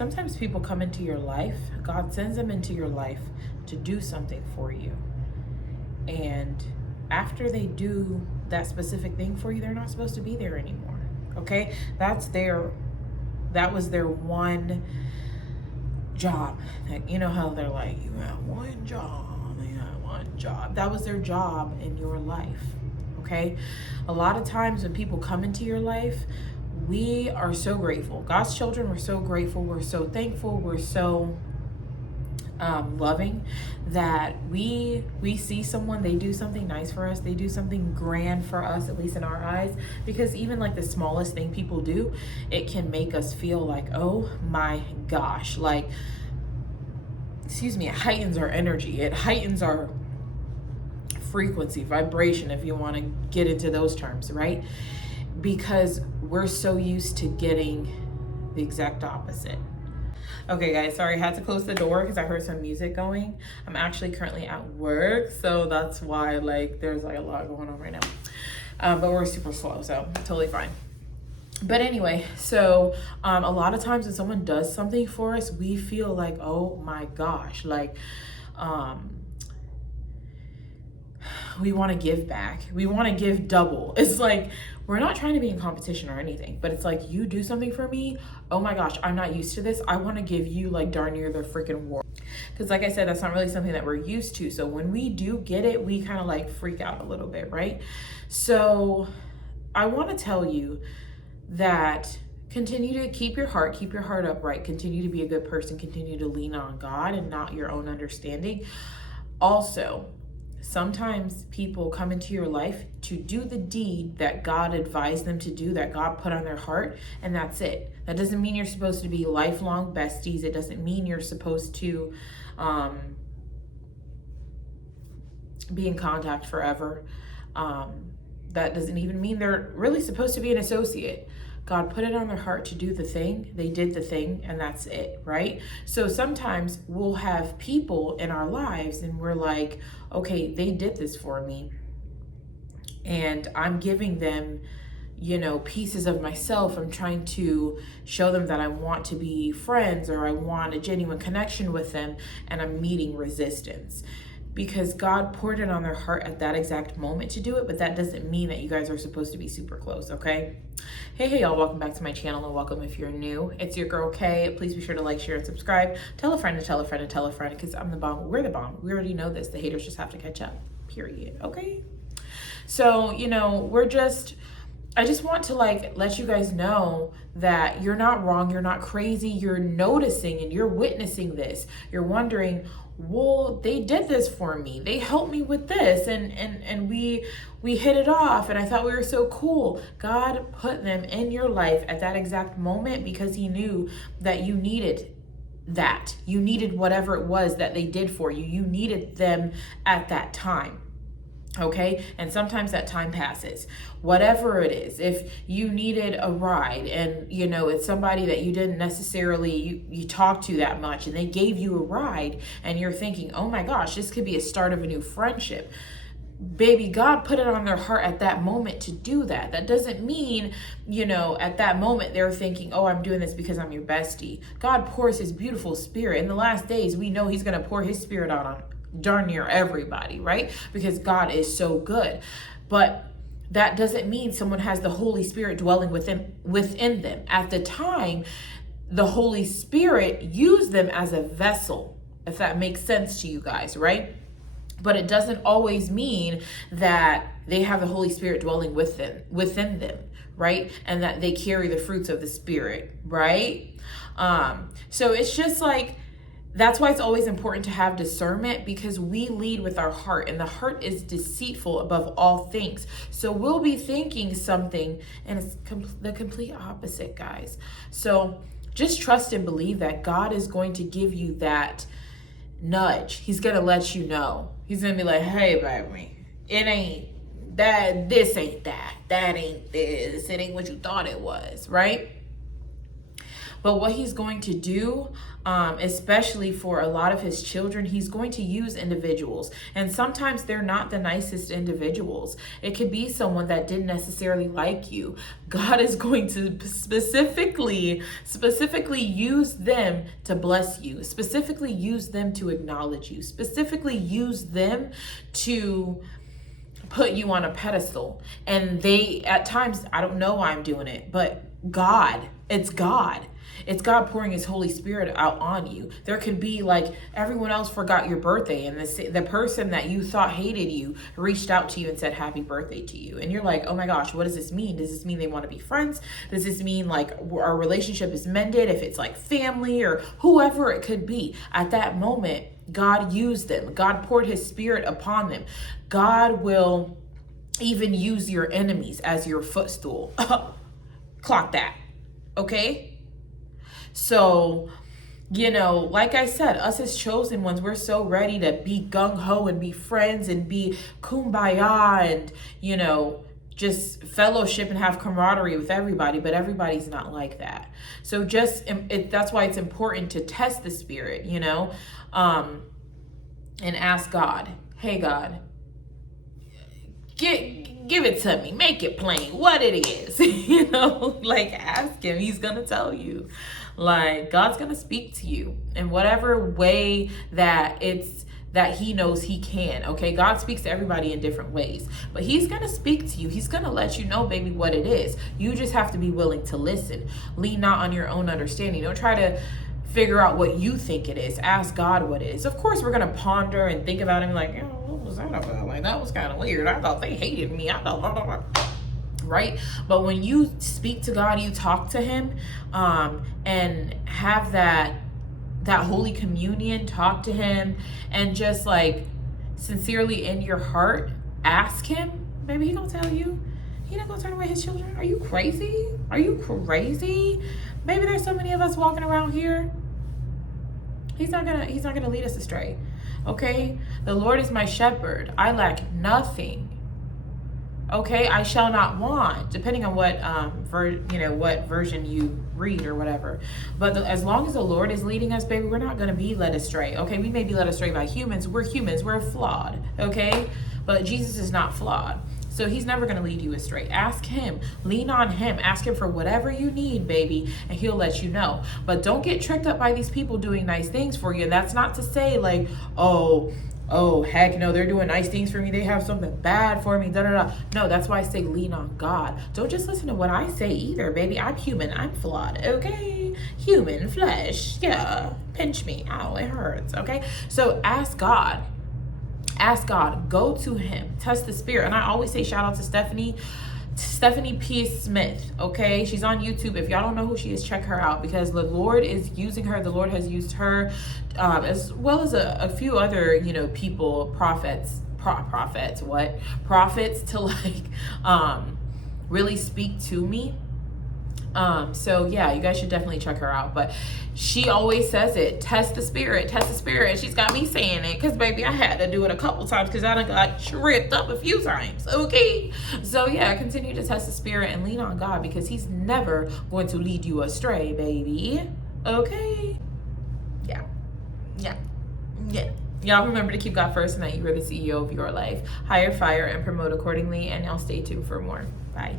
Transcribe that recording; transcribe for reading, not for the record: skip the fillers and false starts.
sometimes people come into your life, God sends them into your life to do something for you. And after they do that specific thing for you, they're not supposed to be there anymore. Okay? That was their one job. You know how they're like, you have one job. That was their job in your life. Okay? A lot of times when people come into your life, we are so grateful. God's children, we're so grateful. We're so thankful. We're so loving that we see someone, they do something nice for us, they do something grand for us, at least in our eyes, because even like the smallest thing people do, it can make us feel like, oh my gosh, like, it heightens our energy, it heightens our frequency, vibration, if you want to get into those terms, right? Because we're so used to getting the exact opposite. Okay guys, sorry, I had to close the door because I heard some music going. I'm actually currently at work, so that's why like there's like a lot going on right now. But we're super slow, so totally fine. But anyway, so a lot of times when someone does something for us, we feel like, oh my gosh, like we want to give back. We want to give double. It's like, we're not trying to be in competition or anything, but it's like, you do something for me, oh my gosh, I'm not used to this. I want to give you like darn near the freaking world. Because like I said, that's not really something that we're used to. So when we do get it, we kind of like freak out a little bit, right? So I want to tell you that continue to keep your heart upright, continue to be a good person, continue to lean on God and not your own understanding. Also, sometimes people come into your life to do the deed that God advised them to do, that God put on their heart, and that's it. That doesn't mean you're supposed to be lifelong besties. It doesn't mean you're supposed to be in contact forever. That doesn't even mean they're really supposed to be an associate. God put it on their heart to do the thing. They did the thing, and that's it, right? So sometimes we'll have people in our lives and we're like, okay, they did this for me, and I'm giving them, you know, pieces of myself. I'm trying to show them that I want to be friends, or I want a genuine connection with them, and I'm meeting resistance. Because God poured it on their heart at that exact moment to do it, but that doesn't mean that you guys are supposed to be super close, okay? Hey y'all, welcome back to my channel, and welcome if you're new. It's your girl Kay. Please be sure to like, share, and subscribe. Tell a friend to tell a friend to tell a friend, because I'm the bomb. We're the bomb. We already know this. The haters just have to catch up, period, okay? So, you know, I just want to like let you guys know that you're not wrong, you're not crazy, you're noticing and you're witnessing this. You're wondering, well, they did this for me, they helped me with this, and we hit it off, and I thought we were so cool. God put them in your life at that exact moment because he knew that you needed that. You needed whatever it was that they did for you. You needed them at that time. Okay, and sometimes that time passes, whatever it is. If you needed a ride, and you know it's somebody that you didn't necessarily you talk to that much, and they gave you a ride, and you're thinking, oh my gosh, this could be a start of a new friendship. Baby, God put it on their heart at that moment to do that. That doesn't mean, you know, at that moment they're thinking, oh, I'm doing this because I'm your bestie. God pours his beautiful spirit. In the last days, we know he's going to pour his spirit out on darn near everybody, right? Because God is so good. But that doesn't mean someone has the Holy Spirit dwelling within them. At the time, the Holy Spirit used them as a vessel, if that makes sense to you guys, right? But it doesn't always mean that they have the Holy Spirit dwelling within them, right? And that they carry the fruits of the Spirit, right? So it's just like, that's why it's always important to have discernment, because we lead with our heart, and the heart is deceitful above all things. So we'll be thinking something and it's the complete opposite, guys. So just trust and believe that God is going to give you that nudge. He's going to let you know. He's going to be like, hey, baby, it ain't that, this ain't that ain't this, it ain't what you thought it was, right? But what he's going to do, especially for a lot of his children, he's going to use individuals. And sometimes they're not the nicest individuals. It could be someone that didn't necessarily like you. God is going to specifically use them to bless you, specifically use them to acknowledge you, specifically use them to put you on a pedestal. And they, at times, I don't know why I'm doing it, but it's God pouring his Holy Spirit out on you. There could be like everyone else forgot your birthday, and the person that you thought hated you reached out to you and said happy birthday to you. And you're like, oh my gosh, what does this mean? Does this mean they want to be friends? Does this mean like our relationship is mended? If it's like family or whoever it could be, at that moment, God used them. God poured his Spirit upon them. God will even use your enemies as your footstool. Clock that. Okay? So, like I said, us as chosen ones, we're so ready to be gung-ho and be friends and be kumbaya and, just fellowship and have camaraderie with everybody, but everybody's not like that. So that's why it's important to test the Spirit, and ask God, hey God, give it to me, make it plain what it is, ask him, he's gonna tell you. God's gonna speak to you in whatever way that he knows he can. Okay, God speaks to everybody in different ways, but he's gonna speak to you. He's gonna let you know, baby, what it is. You just have to be willing to listen. Lean not on your own understanding. Don't try to figure out what you think it is. Ask God what it is. Of course, we're gonna ponder and think about it, like, what was that about? Like, that was kind of weird. I thought they hated me. I thought, blah, blah, blah. Right? But when you speak to God, you talk to him, and have that Holy Communion, talk to him, and just like sincerely in your heart, ask him, maybe he gonna tell you. He not gonna turn away his children. Are you crazy? Are you crazy? Maybe there's so many of us walking around here. He's not gonna lead us astray. Okay? The Lord is my shepherd. I lack nothing. Okay, I shall not want, depending on what what version you read or whatever. But as long as the Lord is leading us, baby, we're not going to be led astray. Okay, we may be led astray by humans. We're humans. We're flawed. Okay, but Jesus is not flawed. So he's never going to lead you astray. Ask him. Lean on him. Ask him for whatever you need, baby, and he'll let you know. But don't get tricked up by these people doing nice things for you. And that's not to say like, oh, heck no, they're doing nice things for me. They have something bad for me. Da, da, da. No, that's why I say lean on God. Don't just listen to what I say either, baby. I'm human. I'm flawed. Okay? Human flesh. Yeah. Pinch me. Ow, it hurts. Okay? So ask God. Ask God. Go to him. Test the Spirit. And I always say shout out to Stephanie P. Smith, okay? She's on YouTube. If y'all don't know who she is, check her out, because the Lord is using her. The Lord has used her, as well as a few other, people, prophets to really speak to me. So yeah, you guys should definitely check her out. But she always says it, test the Spirit. She's got me saying it because baby, I had to do it a couple times because I done got tripped up a few times. Okay, so yeah, continue to test the Spirit and lean on God, because he's never going to lead you astray, baby. Okay, yeah. Y'all remember to keep God first and that you are the CEO of your life. Hire, fire, and promote accordingly, and now stay tuned for more. Bye.